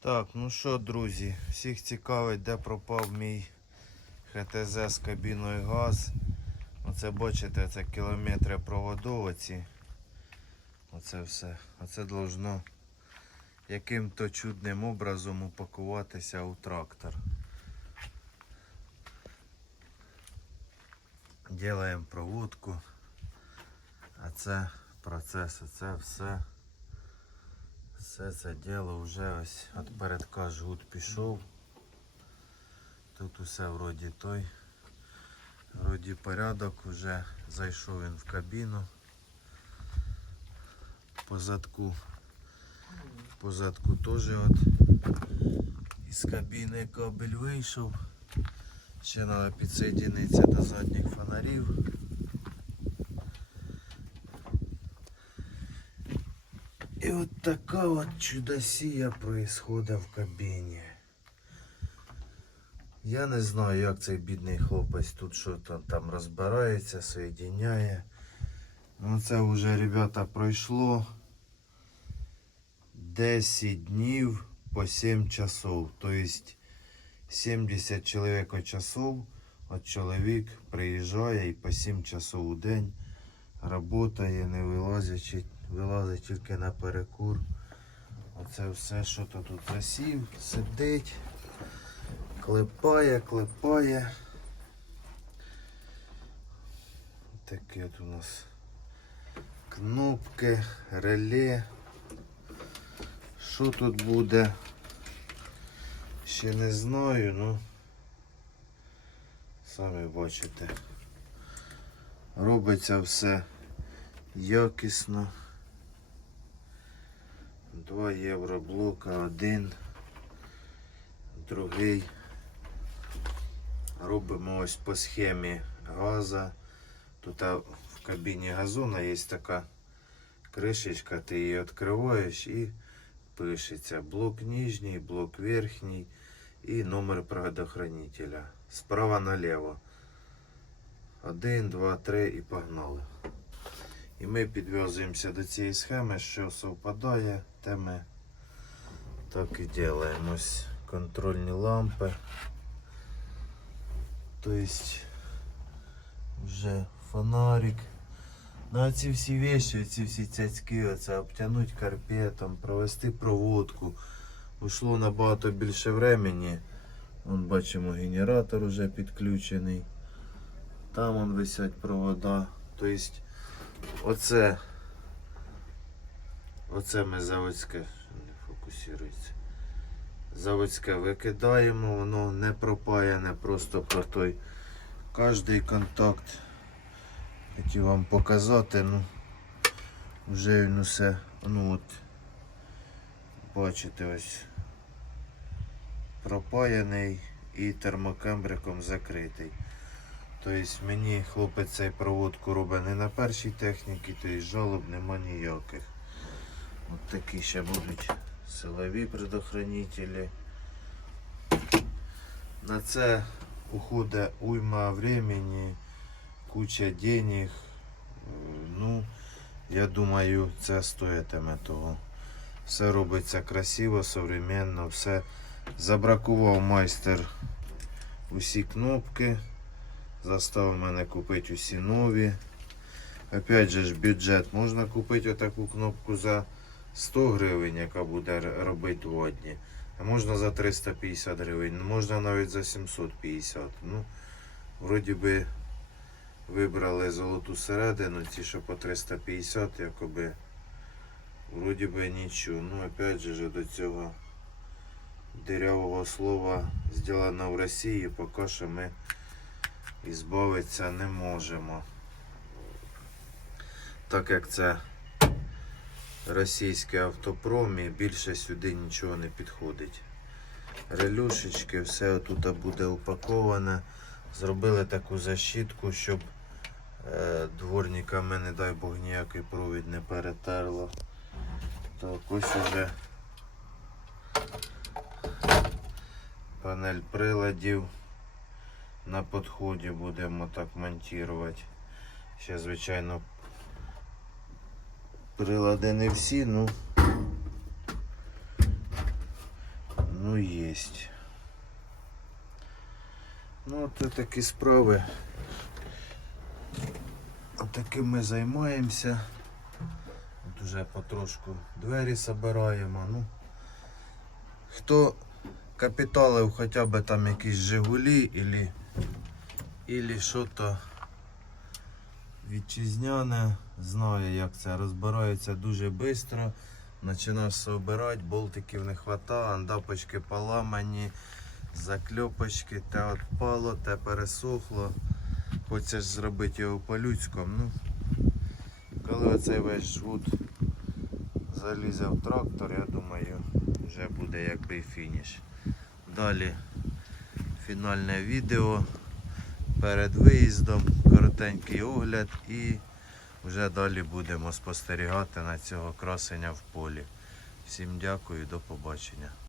Так, ну що, друзі, всіх цікавить, де пропав мій ХТЗ з кабіною газ. Оце бачите, це кілометри проводу оці. Оце все. Оце должно яким-то чудним образом упакуватися у трактор. Ділаємо проводку. А це процес, це все. Все це діло вже ось от передка жгут пішов. Тут усе вроді той. Вроді порядок вже зайшов він в кабіну. По задку. По задку теж от із кабіни кабель вийшов. Ще треба підсоєдинитися до задніх фонарів. І от така от чудосія происходить в кабіні. Я не знаю, як цей бідний хлопець тут що там, розбирається, соєдиняє. Ну це вже, ребята, пройшло 10 днів по 7 часов. Тобто 70 чоловік часов. От чоловік приїжджає і по 7 часов у день працює, не вилазячи, вилазить тільки на перекур. Оце все, що то тут засів, сидить, клепає, клепає. Такі от у нас кнопки, реле. Що тут буде? Ще не знаю, ну самі бачите. Робиться все якісно. 2 євро блока, один, другий. Робимо ось по схемі газа. Тут в кабіні газона є така кришечка, ти її відкриваєш і пишеться блок нижній, блок верхній і номер предохранителя. Справа наліво. Один, два, три і погнали. І ми підв'язуємося до цієї схеми, що совпадає, те ми так і робимо. Ось контрольні лампи. Тобто вже фонарик. Ну, ці всі вещи, ці всі цяцьки, оце обтянуть карпетом, провести проводку. Ушло набагато більше времени. Вон бачимо генератор вже підключений. Там вон висять провода. Тобто оце, оце ми заводське, не фокусується. Заводське викидаємо, воно не пропаяне просто про той кожний контакт. Хотів вам показати, ну вже він усе, ну от бачите ось пропаяний і термокембриком закритий. Тобто мені хлопець цей проводку робить не на першій техніці, тобто жалоб нема ніяких. От такі ще будуть силові предохранителі. На це уходить уйма времени, куча денег. Ну, я думаю, це стоїтиме того. Все робиться красиво, современно, все. Забракував майстер усі кнопки. Заставив мене купити усі нові. Опять же ж бюджет. Можна купити отаку кнопку за 100 гривень, яка буде робити водні. А можна за 350 гривень, можна навіть за 750. Ну, вроді би вибрали золоту середину, ці що по 350, якоби вроді би нічого. Ну, опять же до цього дирявого слова зроблено в Росії, поки що ми ізбавитися не можемо. Так як це російський автопром і більше сюди нічого не підходить. Релюшечки, все тут буде упаковане. Зробили таку защитку, щоб е, дворниками, не дай Бог, ніякий провід не перетерло. Так, ось уже панель приладів на підході будемо так монтувати. Ще, звичайно, прилади не всі, ну воно є. Ну, от такі справи. Отаким ми займаємося. От уже потрошку двері собираємо. Ну, хто капіталив хоча б там якісь Жигулі ілі, ілі що-то вітчизняне, знає як це розбирається дуже швидко. Починаєш собирати, болтиків не вистачає, андапочки поламані, закльопочки, те відпало, те пересохло. Хочеш зробити його по-людському. Ну, коли оцей весь жгут залізе в трактор, я думаю, вже буде якби і фініш. Далі фінальне відео перед виїздом, коротенький огляд і вже далі будемо спостерігати на цього красення в полі. Всім дякую, до побачення.